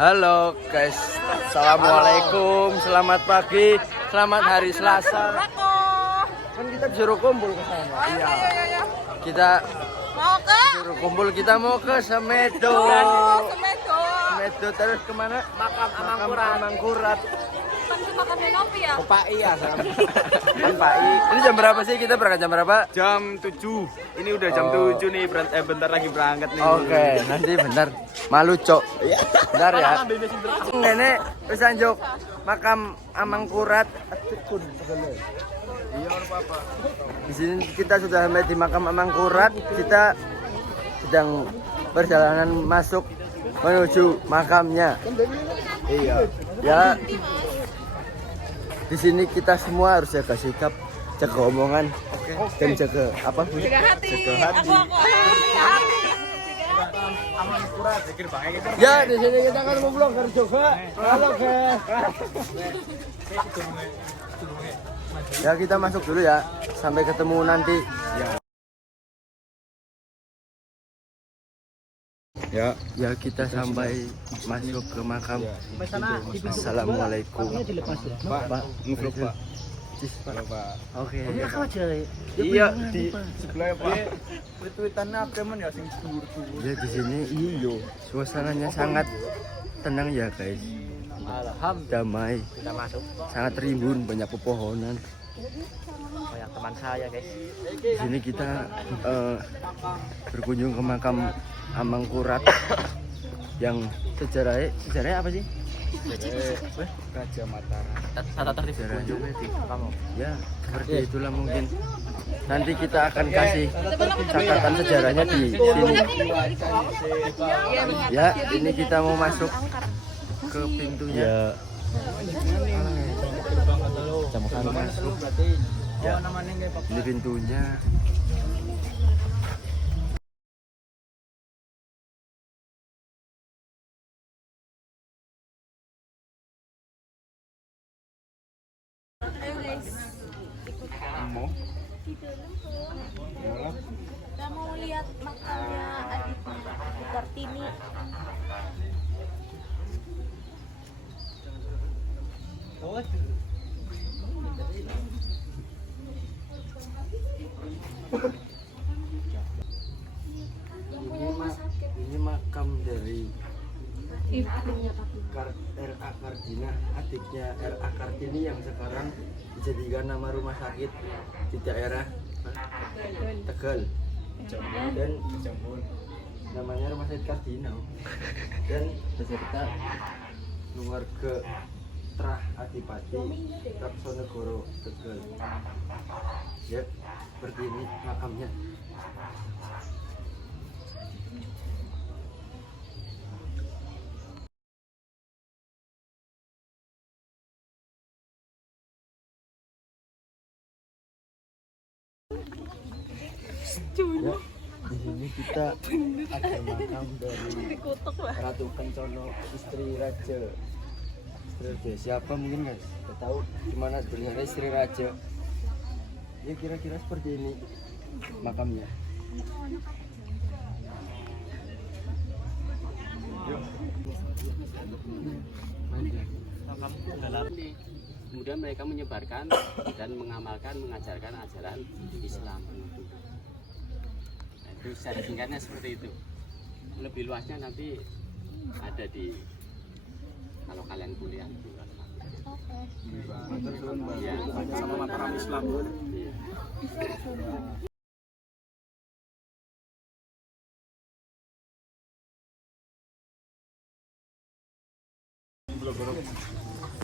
Halo guys, assalamualaikum, selamat pagi, selamat hari Selasa. Kan kita disuruh kumpul ke sana. Iya. Kita mau ke? Disuruh kumpul, kita mau ke Semedo. Semedo terus kemana? Makam Amangkurat. Makamnya Nopi ya? Pai ya, kan Pai. Ini jam berapa sih? Kita berangkat jam berapa? Jam 7. Ini udah jam 7 nih, bentar lagi berangkat nih. Oke, nanti bentar. Malu, Cok. Bentar ya. Nenek wis anjuk makam Amangkurat. Iya, apa? Di sini kita sudah sampai di makam Amangkurat. Kita sedang perjalanan masuk menuju makamnya. Iya. Ya. Di sini kita semua harus jaga sikap, jaga omongan, dan jaga apa? Jaga hati. Ya, di sini kita akan vlogger juga. Halo guys. Ya, kita masuk dulu ya. Sampai ketemu nanti. Ya kita sampai masuk ke makam. Assalamualaikum. Pak, ngevlog Pak. Oke. Iya, di sebelah Pak. Tweetannya apa men ya sing dhuwur-dhuwur. Ya di sini iyo suasananya sangat tenang ya guys. Damai. Kita masuk. Sangat rimbun, banyak pepohonan. Banyak teman saya guys. Di sini kita berkunjung ke makam Amangkurat yang sejarahnya apa sih? Raja Mataram. Tata tertib Sejarahnya kamu. ya seperti itulah mungkin. Nanti kita akan kasih catatan sejarahnya di sini. Ya, ini kita mau masuk ke pintunya. Kita masuk. Ya, ini pintunya. Kita mau lihat makamnya Aditi Kartini. Ini makam dari Ibunya R.A. Kartina, adiknya R.A. Kartini yang sekarang dijadikan nama rumah sakit di daerah Tegal. Dan namanya rumah sakit Kartina. Dan beserta keluarga Trah Adipati Rapsonegoro Tegal. Ya, seperti ini makamnya. Ya, di sini kita ada makam dari Ratu Kencono, istri Raja. Siapa mungkin guys? Tidak tahu di mana sebenarnya istri Raja. Ya kira-kira seperti ini makamnya. Yuk. Kemudian mereka menyebarkan dan mengamalkan, mengajarkan ajaran Islam. Nah, itu secara singkatnya seperti itu. Lebih luasnya nanti ada di kalau kalian kuliah di luar. Iya, sama Mataram Islam. Iya.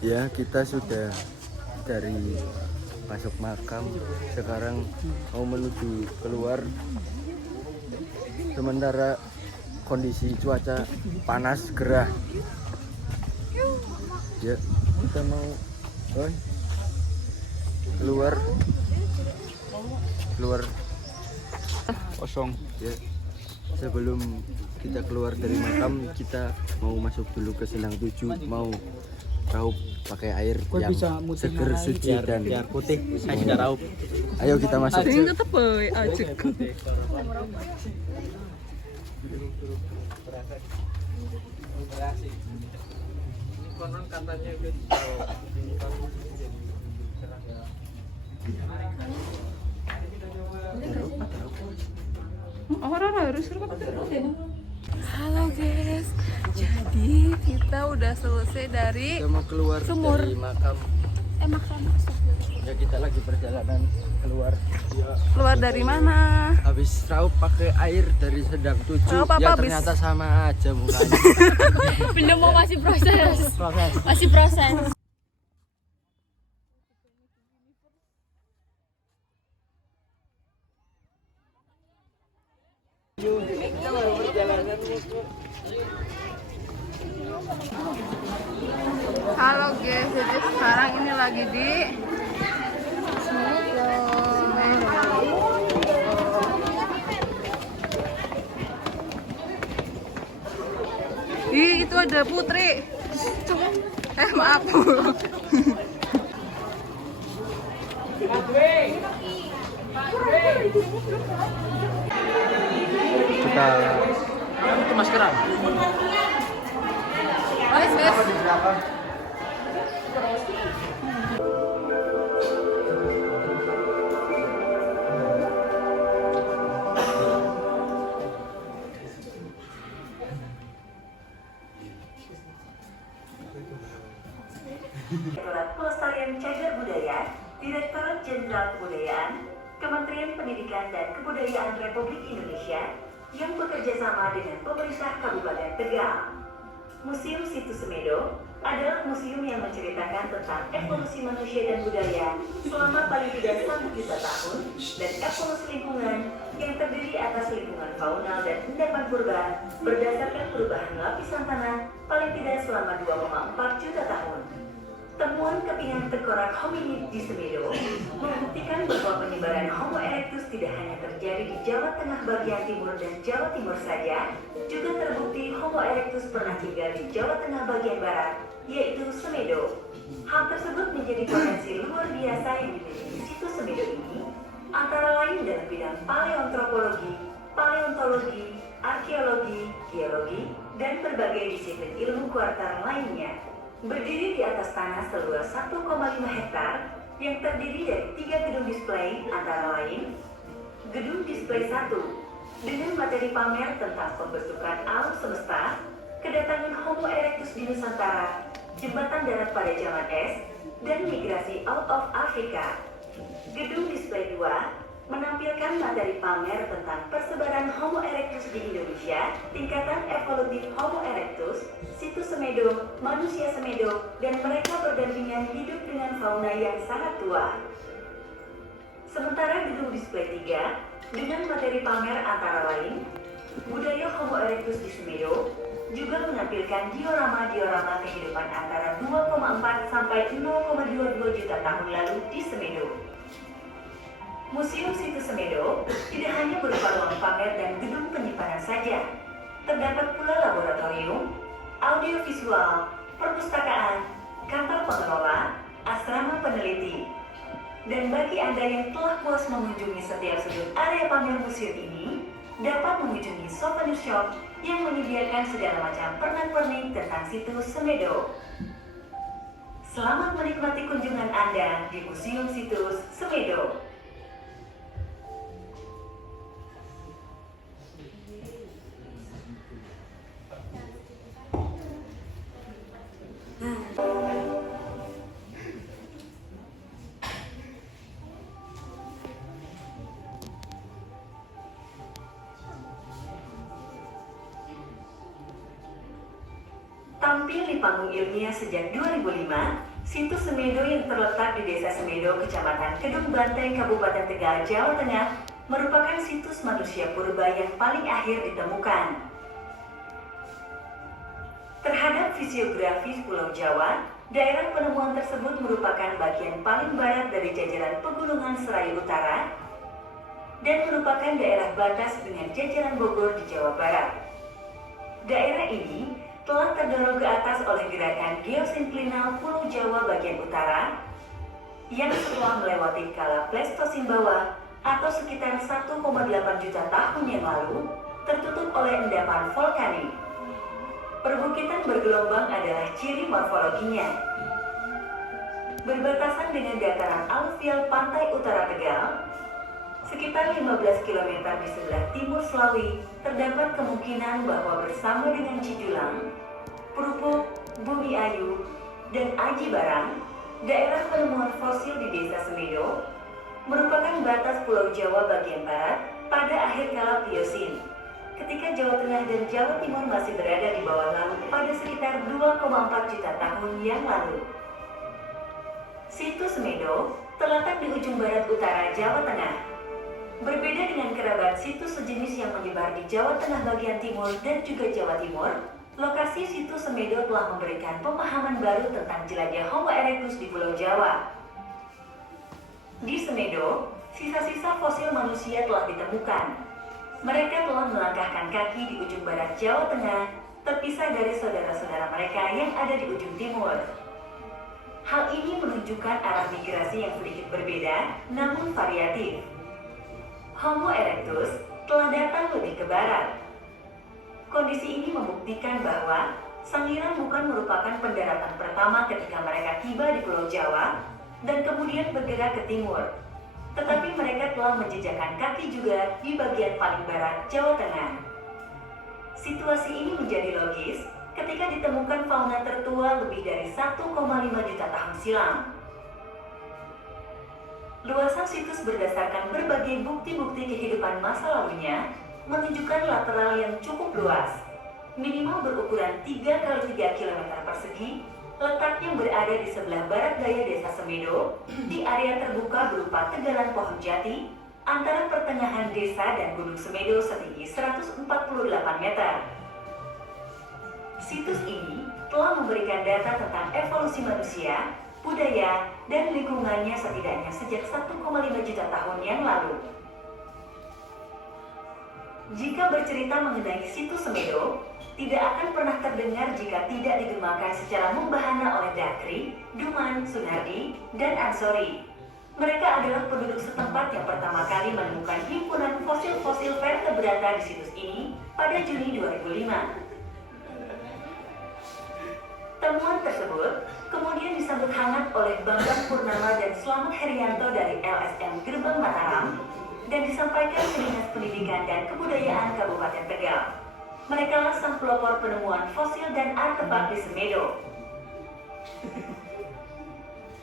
Ya, kita sudah dari masuk makam, sekarang mau menuju keluar. Sementara kondisi cuaca panas gerah. Ya, kita mau keluar Kosong. ya. Sebelum kita keluar dari makam, kita mau masuk dulu ke Selang 7, mau raup pakai air yang seger, suci dan Putih. Saya sudah raup. Ayo kita masuk. konon katanya guys kalau ini kamu jadi cerah ya. Halo guys, jadi kita udah selesai dari Kita mau keluar Sumur. dari makam. Ya kita lagi perjalanan keluar. keluar dari mana? Habis raup pakai air dari Sedang 7. Raup apa Ya habis? ternyata sama aja mukanya. Belum mau masih proses. Proses. Masih proses. Halo guys, jadi sekarang ini lagi di Ih, itu ada Putri. Maaf. Kita Itu maskeran. Guys, guys. Direktorat Pelestarian Cagar Budaya, Direktorat Jenderal Kebudayaan, Kementerian Pendidikan dan Kebudayaan Republik Indonesia yang bekerja sama dengan pemerintah Kabupaten Tegal. Museum Situ Semedo adalah museum yang menceritakan tentang evolusi manusia dan budaya selama paling tidak 1 juta tahun dan evolusi lingkungan yang terdiri atas lingkungan fauna dan endapan purba berdasarkan perubahan lapisan tanah paling tidak selama 2,4 juta tahun. Temuan kepingan tengkorak hominid di Semedo membuktikan bahwa penyebaran Homo erectus tidak hanya terjadi di Jawa Tengah bagian timur dan Jawa Timur saja, juga terbukti Homo erectus pernah tinggal di Jawa Tengah bagian barat, yaitu Semedo. Hal tersebut menjadi potensi luar biasa yang dimiliki situs Semedo ini, antara lain dalam bidang paleontropologi, paleontologi, arkeologi, geologi, dan berbagai disiplin ilmu kuarter lainnya. Berdiri di atas tanah seluas 1,5 hektar yang terdiri dari 3 gedung display antara lain Gedung Display 1 dengan materi pamer tentang pembentukan alam semesta, kedatangan Homo erectus di Nusantara, jembatan darat pada zaman es, dan migrasi out of Afrika. Gedung Display 2 menampilkan materi pamer tentang persebaran Homo erectus di Indonesia, tingkatan evolutif Homo erectus, situs Semedo, manusia Semedo, dan mereka berdampingan hidup dengan fauna yang sangat tua. Sementara gedung display 3 dengan materi pamer antara lain budaya Homo erectus di Semedo juga menampilkan diorama-diorama kehidupan antara 2,4 sampai 0,22 juta tahun lalu di Semedo. Museum Situs Semedo tidak hanya berupa ruang pamer dan gedung penyimpanan saja. Terdapat pula laboratorium, audiovisual, perpustakaan, kantor pengelola, asrama peneliti. Dan bagi Anda yang telah puas mengunjungi setiap sudut area pamer museum ini, dapat mengunjungi souvenir shop yang menyediakan segala macam pernak-pernik tentang situs Semedo. Selamat menikmati kunjungan Anda di Museum Situs Semedo. Tampil di panggung ilmiah sejak 2005, situs Semedo yang terletak di Desa Semedo, Kecamatan Kedung Banteng, Kabupaten Tegal, Jawa Tengah, merupakan situs manusia purba yang paling akhir ditemukan. Terhadap fisiografis Pulau Jawa, daerah penemuan tersebut merupakan bagian paling barat dari jajaran pegunungan Serayu Utara dan merupakan daerah batas dengan jajaran Bogor di Jawa Barat. Daerah ini telah terdorong ke atas oleh gerakan geosinklinal Pulau Jawa bagian utara yang setelah melewati kala Pleistosin bawah atau sekitar 1,8 juta tahun yang lalu tertutup oleh endapan vulkanik. Perbukitan bergelombang adalah ciri morfologinya. Berbatasan dengan dataran aluvial pantai utara Tegal, sekitar 15 km di sebelah timur Slawi, terdapat kemungkinan bahwa bersama dengan Cijulang, Purupuk, Bumi Ayu, dan Aji Barang, daerah penemuan fosil di Desa Semedo merupakan batas Pulau Jawa bagian barat pada akhir kala Pliocene, ketika Jawa Tengah dan Jawa Timur masih berada di bawah laut pada sekitar 2,4 juta tahun yang lalu. Situs Semedo terletak di ujung barat utara Jawa Tengah. Berbeda dengan kerabat situs sejenis yang menyebar di Jawa Tengah bagian timur dan juga Jawa Timur, lokasi situs Semedo telah memberikan pemahaman baru tentang jelajah Homo erectus di Pulau Jawa. Di Semedo, sisa-sisa fosil manusia telah ditemukan. Mereka telah melangkahkan kaki di ujung barat Jawa Tengah, terpisah dari saudara-saudara mereka yang ada di ujung timur. Hal ini menunjukkan arah migrasi yang sedikit berbeda, namun variatif. Homo erectus telah datang lebih ke barat. Kondisi ini membuktikan bahwa Sangiran bukan merupakan pendaratan pertama ketika mereka tiba di Pulau Jawa dan kemudian bergerak ke timur, tetapi mereka telah menjejakkan kaki juga di bagian paling barat Jawa Tengah. Situasi ini menjadi logis ketika ditemukan fauna tertua lebih dari 1,5 juta tahun silam. Luasan situs berdasarkan berbagai bukti-bukti kehidupan masa lalunya menunjukkan lateral yang cukup luas, minimal berukuran 3 x 3 km persegi, letaknya berada di sebelah barat daya Desa Semedo, di area terbuka berupa tegalan pohon jati, antara pertengahan desa dan Gunung Semedo setinggi 148 meter. Situs ini telah memberikan data tentang evolusi manusia, budaya, dan lingkungannya setidaknya sejak 1,5 juta tahun yang lalu. Jika bercerita mengenai situs Semedo, tidak akan pernah terdengar jika tidak digemakan secara membahana oleh Dakri, Duman, Sunardi, dan Ansori. Mereka adalah penduduk setempat yang pertama kali menemukan himpunan fosil-fosil vertebrata di situs ini pada Juni 2005. Temuan tersebut kemudian disambut hangat oleh Bambang Purnama dan Slamet Herianto dari LSM Gerbang Mataram dan disampaikan ke Dinas Pendidikan dan Kebudayaan Kabupaten Tegal. Mereka lah sang pelopor penemuan fosil dan artefak di Semedo.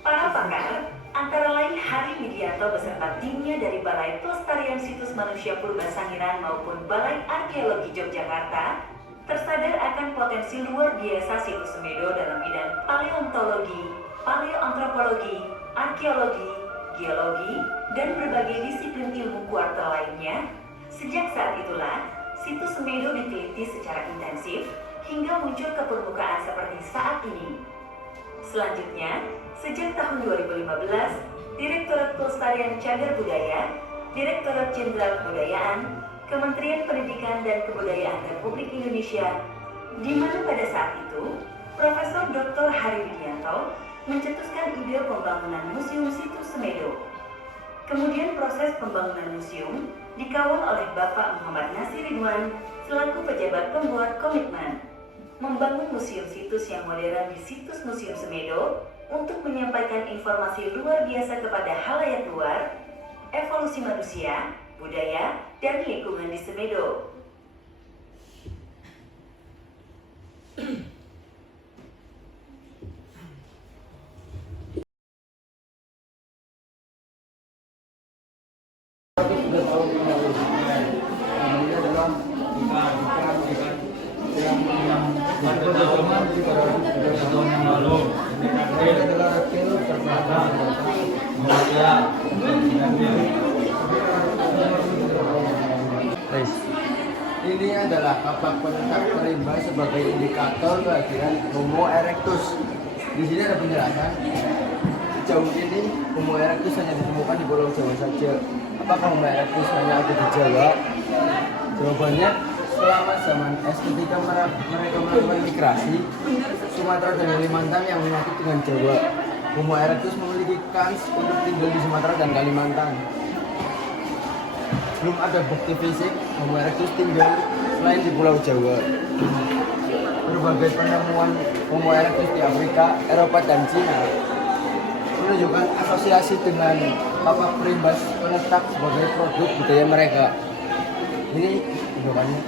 Para pakar, antara lain Hari Widianto beserta timnya dari Balai Pelestarian Situs Manusia Purba Sangiran maupun Balai Arkeologi Yogyakarta, tersadar akan potensi luar biasa situs Semedo dalam bidang paleontologi, paleoantropologi, arkeologi, geologi, dan berbagai disiplin ilmu kuarter lainnya. Sejak saat itulah, situs Semedo diteliti secara intensif hingga muncul ke permukaan seperti saat ini. Selanjutnya, sejak tahun 2015, Direktorat Pelestarian Cagar Budaya, Direktorat Jenderal Kebudayaan, Kementerian Pendidikan dan Kebudayaan Republik Indonesia, di mana pada saat itu, Profesor Dr. Hari Widianto mencetuskan ide pembangunan Museum Situs Semedo. Kemudian proses pembangunan museum dikawal oleh Bapak Muhammad Nasir Ridwan selaku pejabat pembuat komitmen membangun museum situs yang modern di situs Museum Semedo untuk menyampaikan informasi luar biasa kepada halayak luar, evolusi manusia, budaya, dan lingkungan di Semedo. Ini adalah kapak penetap perimba sebagai indikator kehadiran Homo erectus. Di sini ada penjelasan. Sejauh ini Homo erectus hanya ditemukan di Pulau Jawa saja. Apakah Homo erectus hanya ada di Jawa? Jawabannya, selama zaman es ketika mereka melakukan migrasi, Sumatera dan Kalimantan yang menyatu dengan Jawa. Homo erectus memiliki kans untuk tinggal di Sumatera dan Kalimantan. Belum ada bukti fisik Homo erectus tinggal selain di Pulau Jawa. sebagai penemuan Homo erectus di Afrika, Eropa dan Cina. Menunjukkan asosiasi dengan papak perimbas penetak sebagai produk budaya mereka. Ini tunjukannya.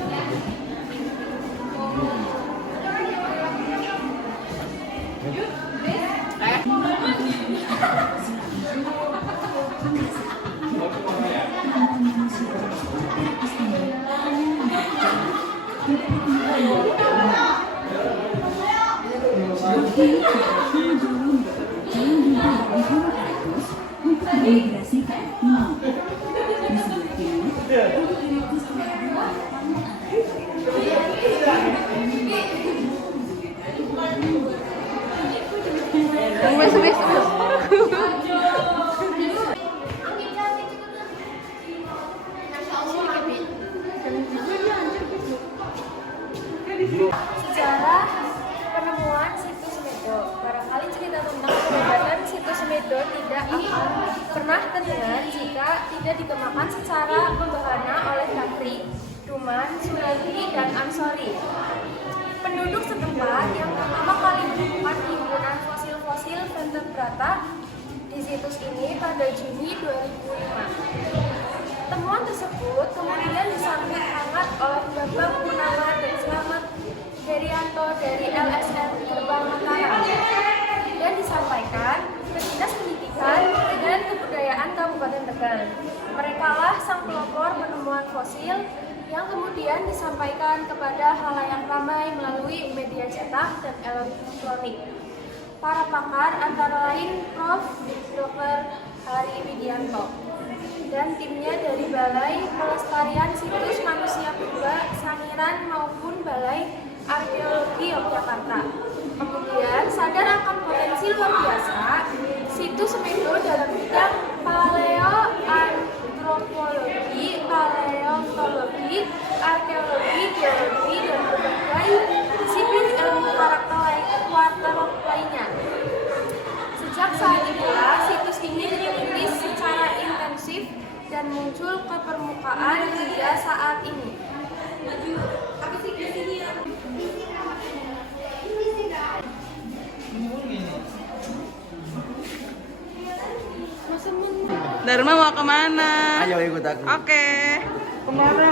Sejarah penemuan situs Medo. Barangkali cerita tentang keberadaan situs Medo tidak akan pernah terdengar jika tidak dikembangkan secara membahana oleh Bakri, Duman, Sulahi, dan Ansori. Penduduk setempat yang pertama kali menemukan timbunan fosil-fosil vertebrata di situs ini pada Juni 2005. Temuan tersebut kemudian disambut hangat oleh Bambang Purnama dan Slamet Herianto dari LSM Gerbang Mataram dan disampaikan ke Dinas Pendidikan dan Kebudayaan Kabupaten Tegal. Merekalah sang pelopor penemuan fosil yang kemudian disampaikan kepada halayak ramai melalui media cetak dan elektronik. Para pakar antara lain Prof. Dr. Hari Widianto dan timnya dari Balai Pelestarian Situs Manusia Purba Sangiran maupun Balai Arkeologi Yogyakarta. Kemudian sadar akan potensi luar biasa situs Medo dalam bidang paleoantropologi, paleontologi, arkeologi, geologi, dan berbagai disiplin ilmu karakter lainnya. Sejak saat itulah situs ini dirilis secara intensif dan muncul ke permukaan hingga saat ini. Dharma mau kemana? Ayo ikut aku. Oke. Kemana?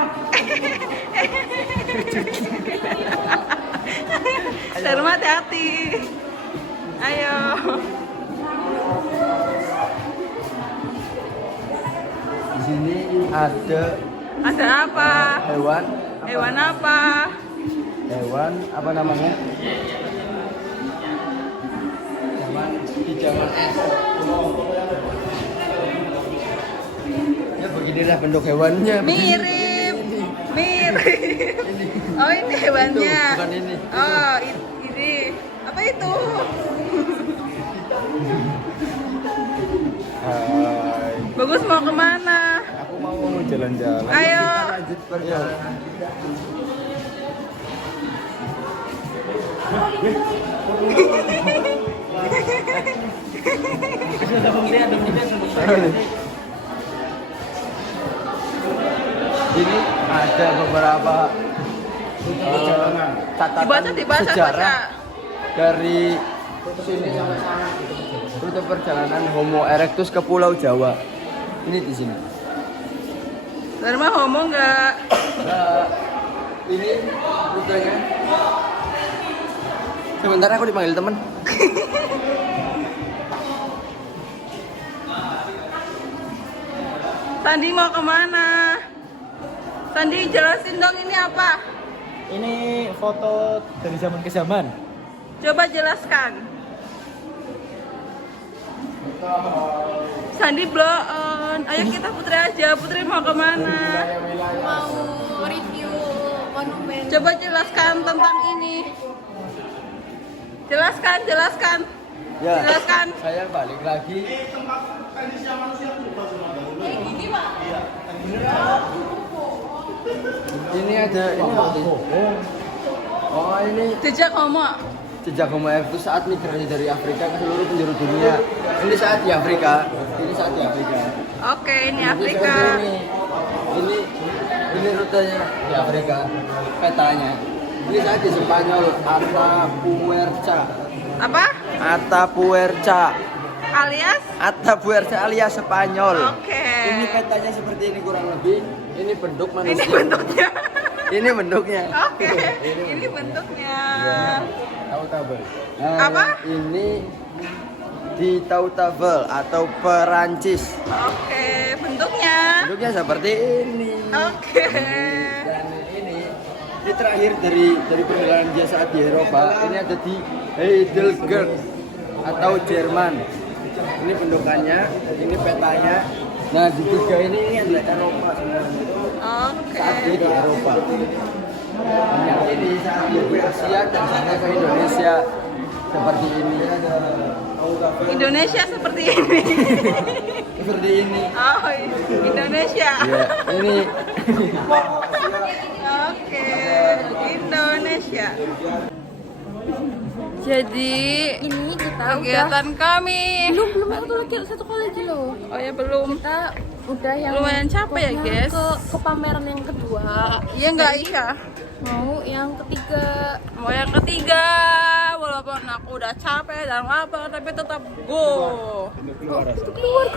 Dharma hati-hati. Ayo. Di sini ada apa? hewan. Hewan apa? Hewan apa namanya? Hewan di zaman es. Ya beginilah bentuk hewannya. Mirip. Oh ini hewannya. Itu, bukan ini. Oh ini. Apa itu? Hai. Bagus mau kemana? Aku mau jalan-jalan. Ayo. Lanjut perjalanan. Ini ada beberapa catatan Dibaca. sejarah dari sini sampai sana. Rute perjalanan Homo erectus ke Pulau Jawa. Ini di sini. Dharma homo nggak? Nah, ini rutenya. Sebentar aku dipanggil temen. Sandi mau kemana? Sandi jelasin dong ini apa? Ini foto dari zaman ke zaman. Coba jelaskan. Sandi blow on. Ayo kita Putri aja. Putri mau kemana? Mau review monumen. Coba jelaskan tentang ini. Jelaskan. Ya, Jelaskan. saya balik lagi. Ini ada ini. Oh ini Jejak homo. jejak Homo erectus saat migrasi dari Afrika ke seluruh penjuru dunia. Ini saat di Afrika. Oke, ini Jadi Afrika. seperti ini rutenya di Afrika, petanya. Ini saya di Spanyol Atapuerca. Apa? Atapuerca. Alias? Atapuerca alias Spanyol. Oke. Ini petanya seperti ini kurang lebih. Ini bentuk Ini manusia. bentuknya. Ini bentuknya. Oke. Ini bentuknya. Tahu tabel. Nah, Apa? Ini di Tautavel atau Perancis. Oke, bentuknya. Bentuknya seperti ini. Oke. Dan ini terakhir dari perjalanan dia saat di Eropa. Ini ada di Heidelberg atau Jerman. Ini bentukannya, ini petanya. Nah, di tiga ini adalah Eropa semuanya. Oke. Saat dia di Eropa. Yang ini saat dia di Asia dan sampai ke Indonesia seperti ini. Indonesia seperti ini. Seperti ini. Oh, Indonesia. Ya, ini Oke, Indonesia. Jadi Ini kita kegiatan kami. belum satu kali lagi loh. Oh ya belum. Kita udah yang Lumayan capek ya, guys. ke pameran yang kedua. Iya nggak Iya. Mau yang ketiga. Mau yang ketiga, walaupun aku udah capek dan lapar tapi tetap go. Keluar.